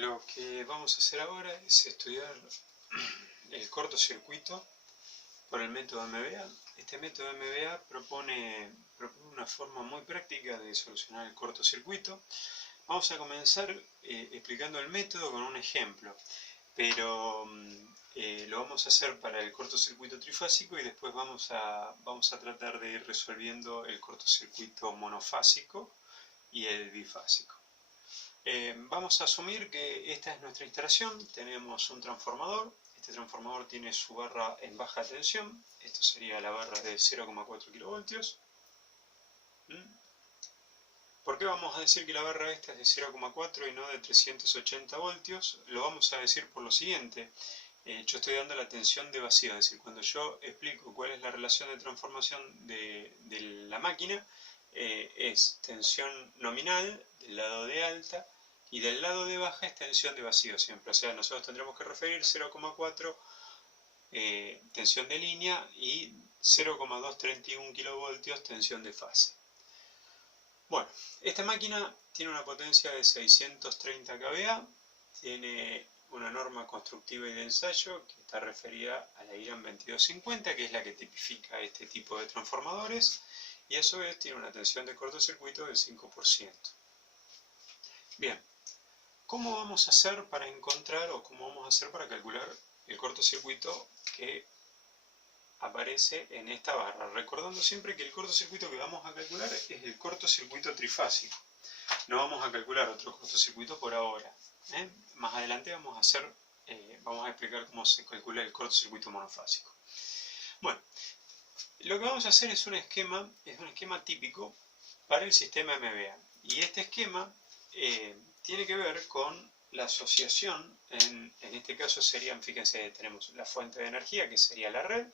Lo que vamos a hacer ahora es estudiar el cortocircuito por el método MBA. Este método MBA propone una forma muy práctica de solucionar el cortocircuito. Vamos a comenzar explicando el método con un ejemplo, pero lo vamos a hacer para el cortocircuito trifásico y después vamos a tratar de ir resolviendo el cortocircuito monofásico y el bifásico. Vamos a asumir que esta es nuestra instalación. Tenemos un transformador. Este transformador tiene su barra en baja tensión. Esto sería la barra de 0,4 kilovoltios. ¿Por qué vamos a decir que la barra esta es de 0,4 y no de 380 voltios? Lo vamos a decir por lo siguiente. Yo estoy dando la tensión de vacío, es decir, cuando yo explico cuál es la relación de transformación de la máquina, es tensión nominal del lado de alta y del lado de baja es tensión de vacío siempre. O sea, nosotros tendremos que referir 0,4 tensión de línea y 0,231 kilovoltios tensión de fase. Bueno, esta máquina tiene una potencia de 630 kVA, tiene una norma constructiva y de ensayo que está referida a la IRAM 2250, que es la que tipifica este tipo de transformadores, y a su vez tiene una tensión de cortocircuito del 5%. Bien, ¿cómo vamos a hacer para encontrar o cómo vamos a hacer para calcular el cortocircuito que aparece en esta barra? Recordando siempre que el cortocircuito que vamos a calcular es el cortocircuito trifásico. No vamos a calcular otro cortocircuito por ahora. Más adelante vamos a explicar cómo se calcula el cortocircuito monofásico. Bueno, lo que vamos a hacer es un esquema típico para el sistema MBA. Y este esquema tiene que ver con la asociación, en este caso serían, fíjense, tenemos la fuente de energía que sería la red.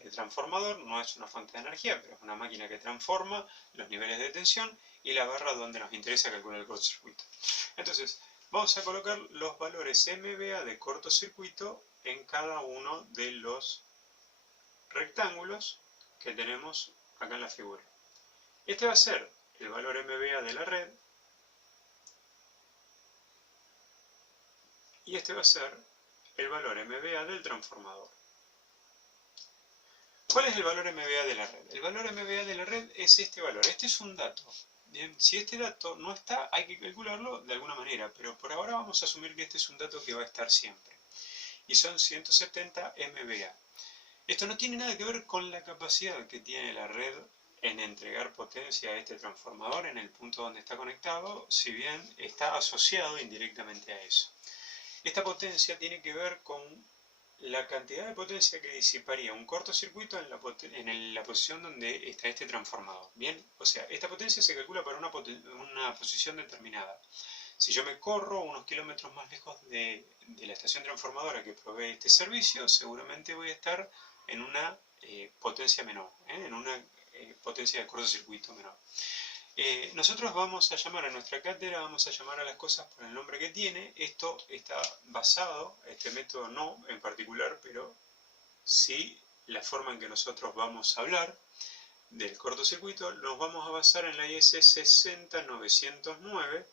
El transformador no es una fuente de energía, pero es una máquina que transforma los niveles de tensión, y la barra donde nos interesa calcular el cortocircuito. Entonces, vamos a colocar los valores MVA de cortocircuito en cada uno de los rectángulos que tenemos acá en la figura. Este va a ser el valor MVA de la red, y este va a ser el valor MVA del transformador. ¿Cuál es el valor MVA de la red? El valor MVA de la red es este valor. Este es un dato. Bien, si este dato no está, hay que calcularlo de alguna manera, pero por ahora vamos a asumir que este es un dato que va a estar siempre. Y son 170 MVA. Esto no tiene nada que ver con la capacidad que tiene la red en entregar potencia a este transformador en el punto donde está conectado, si bien está asociado indirectamente a eso. Esta potencia tiene que ver con la cantidad de potencia que disiparía un cortocircuito en la posición donde está este transformador. Bien, o sea, esta potencia se calcula para una posición determinada. Si yo me corro unos kilómetros más lejos de la estación transformadora que provee este servicio, seguramente voy a estar en una potencia menor, en una potencia de cortocircuito menor. Nosotros vamos a llamar a nuestra cátedra, vamos a llamar a las cosas por el nombre que tiene. Esto está basado, este método no en particular, pero sí la forma en que nosotros vamos a hablar del cortocircuito, nos vamos a basar en la IS 60909,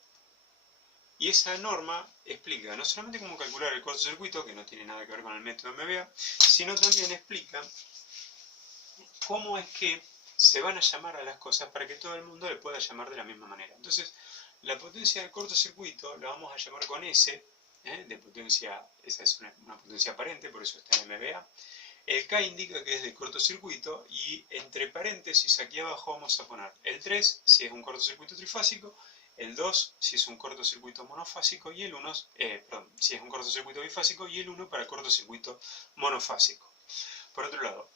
y esa norma explica no solamente cómo calcular el cortocircuito, que no tiene nada que ver con el método MBA, sino también explica cómo es que se van a llamar a las cosas para que todo el mundo le pueda llamar de la misma manera. Entonces, la potencia del cortocircuito la vamos a llamar con S, de potencia, esa es una potencia aparente, por eso está en MVA. El K indica que es de cortocircuito, y entre paréntesis aquí abajo vamos a poner el 3 si es un cortocircuito trifásico, el 2 si es un cortocircuito monofásico, y el 1 si es un cortocircuito bifásico, y el 1 para cortocircuito monofásico. Por otro lado,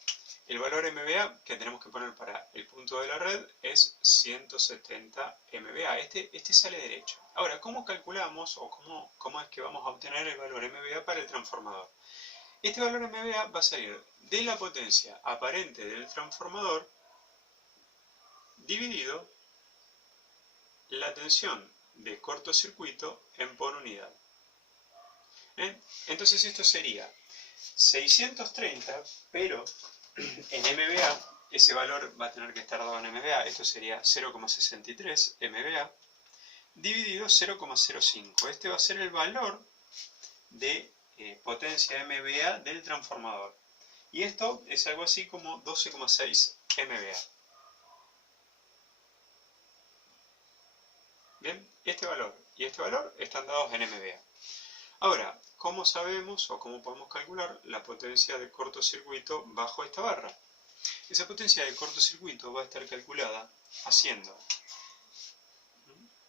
el valor MVA que tenemos que poner para el punto de la red es 170 MVA. Este sale derecho. Ahora, ¿cómo calculamos o cómo es que vamos a obtener el valor MVA para el transformador? Este valor MVA va a salir de la potencia aparente del transformador dividido la tensión de cortocircuito en por unidad. Entonces esto sería 630, pero en MVA, ese valor va a tener que estar dado en MVA, esto sería 0,63 MVA, dividido 0,05. Este va a ser el valor de potencia MVA del transformador. Y esto es algo así como 12,6 MVA. Bien, este valor y este valor están dados en MVA. Ahora, ¿cómo sabemos o cómo podemos calcular la potencia de cortocircuito bajo esta barra? Esa potencia de cortocircuito va a estar calculada haciendo,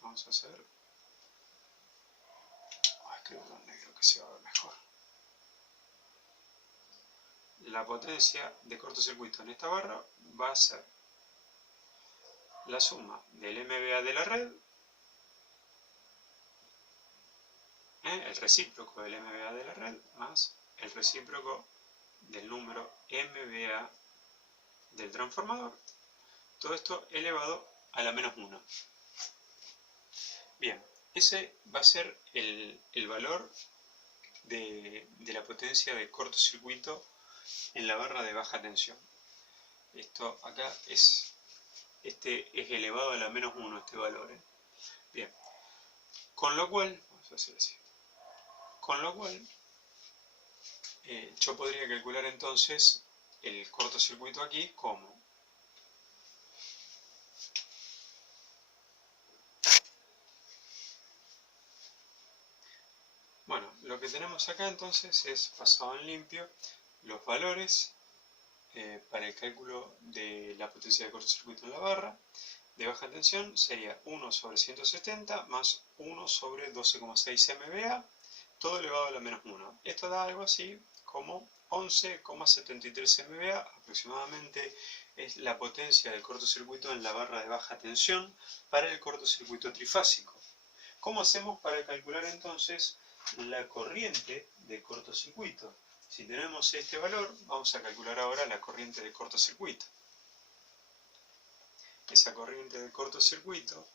vamos a hacer, escribo en negro que se va a ver mejor. La potencia de cortocircuito en esta barra va a ser la suma del MVA de la red, el recíproco del MVA de la red, más el recíproco del número MVA del transformador. Todo esto elevado a la menos 1. Bien, ese va a ser el valor de la potencia de cortocircuito en la barra de baja tensión. Esto acá es elevado a la menos 1 este valor. Bien, con lo cual, vamos a hacer así. Con lo cual, yo podría calcular entonces el cortocircuito aquí como bueno, lo que tenemos acá entonces es pasado en limpio los valores para el cálculo de la potencia de cortocircuito en la barra de baja tensión sería 1 sobre 170 más 1 sobre 12,6 MVA, todo elevado a la menos 1. Esto da algo así como 11,73 MVA aproximadamente es la potencia del cortocircuito en la barra de baja tensión para el cortocircuito trifásico. ¿Cómo hacemos para calcular entonces la corriente de cortocircuito? Si tenemos este valor, vamos a calcular ahora la corriente de cortocircuito. Esa corriente de cortocircuito,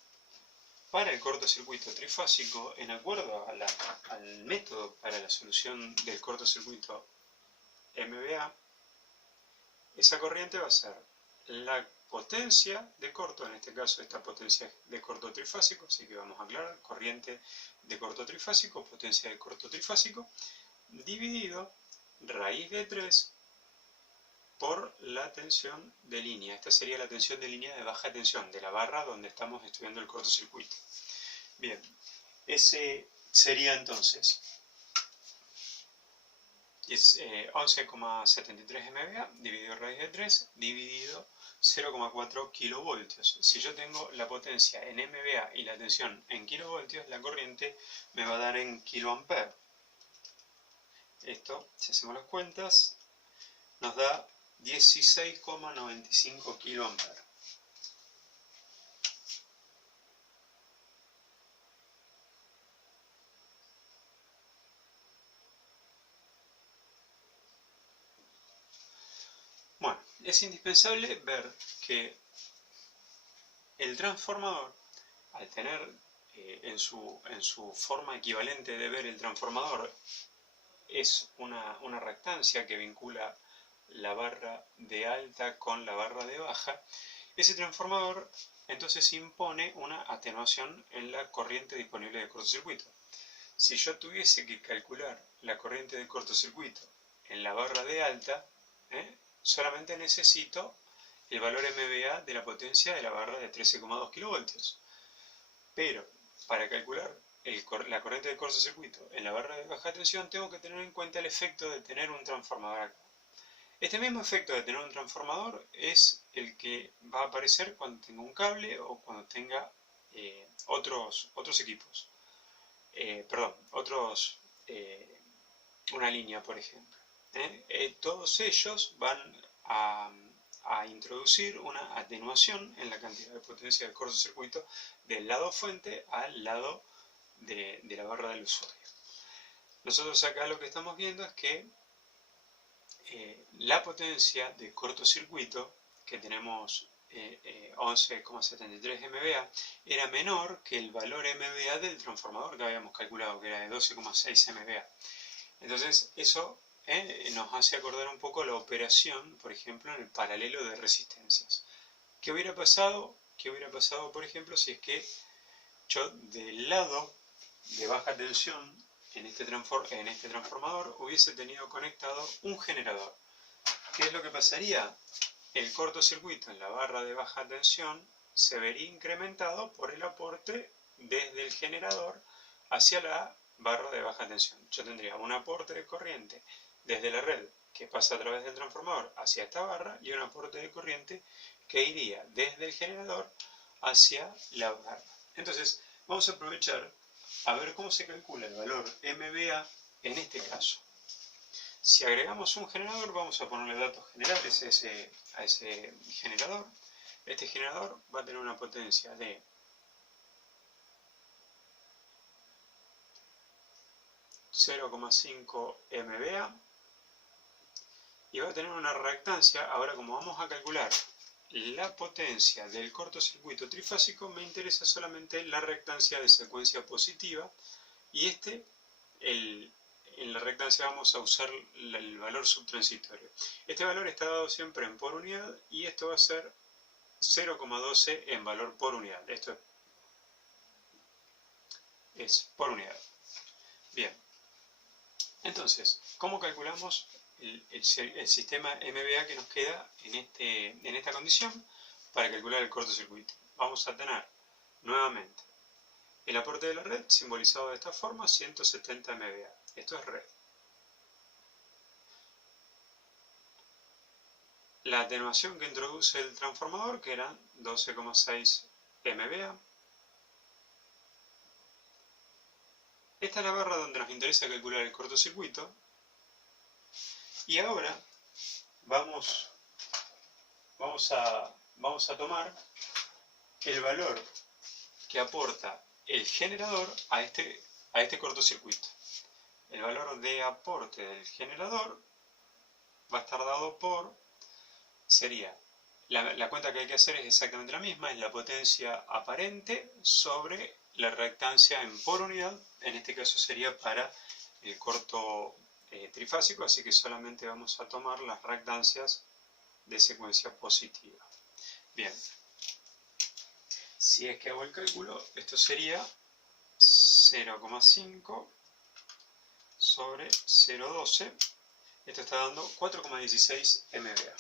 para el cortocircuito trifásico, en acuerdo al método para la solución del cortocircuito MVA, esa corriente va a ser la potencia de corto, en este caso esta potencia de corto trifásico, así que vamos a aclarar, corriente de corto trifásico, potencia de corto trifásico, dividido raíz de 3 por la tensión de línea. Esta sería la tensión de línea de baja tensión, de la barra donde estamos estudiando el cortocircuito. Bien, ese sería entonces 11,73 MVA dividido raíz de 3 dividido 0,4 kilovoltios. Si yo tengo la potencia en MVA y la tensión en kilovoltios, la corriente me va a dar en kiloamperes. Esto, si hacemos las cuentas, nos da 16,95 kiloamperes. Bueno, es indispensable ver que el transformador, al tener en su forma equivalente de ver el transformador, es una reactancia que vincula la barra de alta con la barra de baja, ese transformador entonces impone una atenuación en la corriente disponible de cortocircuito. Si yo tuviese que calcular la corriente de cortocircuito en la barra de alta, solamente necesito el valor MVA de la potencia de la barra de 13,2 kilovoltios. Pero para calcular la corriente de cortocircuito en la barra de baja tensión tengo que tener en cuenta el efecto de tener un transformador acá. Este mismo efecto de tener un transformador es el que va a aparecer cuando tenga un cable o cuando tenga otros equipos. Una línea, por ejemplo. Todos ellos van a introducir una atenuación en la cantidad de potencia del cortocircuito del lado fuente al lado de la barra del usuario. Nosotros acá lo que estamos viendo es que la potencia de cortocircuito, que tenemos 11,73 MVA, era menor que el valor MVA del transformador que habíamos calculado, que era de 12,6 MVA. Entonces eso nos hace acordar un poco la operación, por ejemplo, en el paralelo de resistencias. ¿Qué hubiera pasado, por ejemplo, si es que yo del lado de baja tensión en este transformador hubiese tenido conectado un generador. ¿Qué es lo que pasaría? El cortocircuito en la barra de baja tensión se vería incrementado por el aporte desde el generador hacia la barra de baja tensión. Yo tendría un aporte de corriente desde la red que pasa a través del transformador hacia esta barra y un aporte de corriente que iría desde el generador hacia la barra. Entonces, vamos a aprovechar a ver cómo se calcula el valor MVA en este caso. Si agregamos un generador, vamos a ponerle datos generales a ese generador. Este generador va a tener una potencia de 0,5 MVA y va a tener una reactancia. Ahora, como vamos a calcular la potencia del cortocircuito trifásico, me interesa solamente la reactancia de secuencia positiva y en la reactancia vamos a usar el valor subtransitorio. Este valor está dado siempre en por unidad y esto va a ser 0,12 en valor por unidad. Esto es por unidad. Bien, entonces, ¿cómo calculamos el sistema MVA que nos queda en esta condición para calcular el cortocircuito? Vamos a tener nuevamente el aporte de la red simbolizado de esta forma, 170 MVA. Esto es red. La atenuación que introduce el transformador, que eran 12,6 MVA. Esta es la barra donde nos interesa calcular el cortocircuito. Y ahora vamos a tomar el valor que aporta el generador a este cortocircuito. El valor de aporte del generador va a estar dado por, sería, la cuenta que hay que hacer es exactamente la misma, es la potencia aparente sobre la reactancia en por unidad, en este caso sería para el corto trifásico, así que solamente vamos a tomar las reactancias de secuencia positiva. Bien, si es que hago el cálculo, esto sería 0,5 sobre 0,12, esto está dando 4,16 MVA.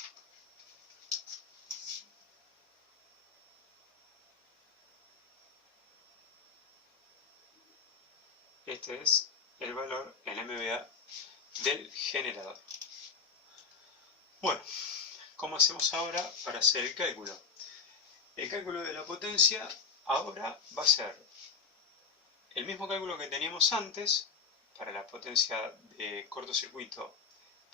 Este es el valor en MVA del generador. Bueno, ¿cómo hacemos ahora para hacer el cálculo? El cálculo de la potencia ahora va a ser el mismo cálculo que teníamos antes para la potencia de cortocircuito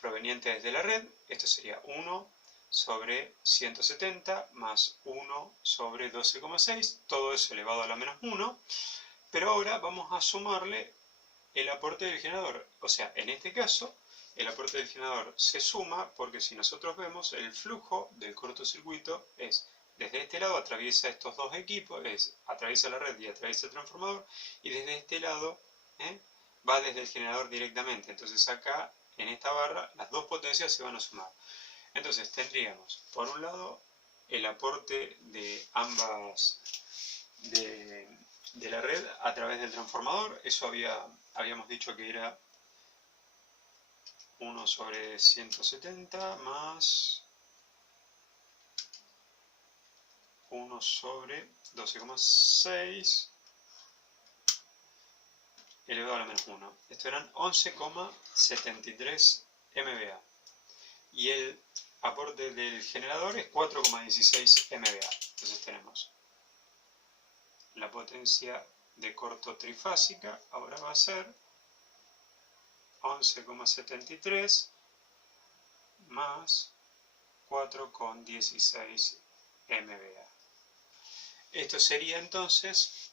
proveniente desde la red. Esto sería 1 sobre 170 más 1 sobre 12,6, todo eso elevado a la menos 1. Pero ahora vamos a sumarle el aporte del generador. O sea, en este caso, el aporte del generador se suma porque si nosotros vemos, el flujo del cortocircuito es desde este lado atraviesa estos dos equipos, atraviesa la red y atraviesa el transformador, y desde este lado va desde el generador directamente. Entonces acá, en esta barra, las dos potencias se van a sumar. Entonces tendríamos, por un lado, el aporte de ambas, de la red a través del transformador. Eso habíamos dicho que era 1 sobre 170 más 1 sobre 12,6 elevado a la menos 1. Esto eran 11,73 MVA. Y el aporte del generador es 4,16 MVA. Entonces tenemos la potencia de corto trifásica, ahora va a ser 11,73 más 4,16 MVA. Esto sería entonces,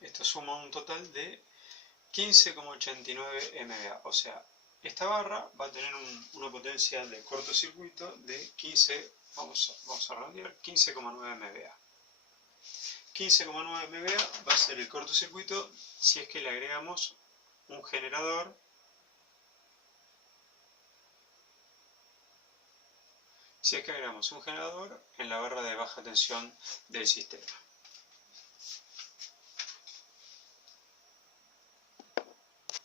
esto suma un total de 15,89 MVA. O sea, esta barra va a tener una potencia de cortocircuito de 15, vamos a redondear, 15,9 MVA. 15,9 MVA va a ser el cortocircuito si es que le agregamos un generador si es que agregamos un generador en la barra de baja tensión del sistema.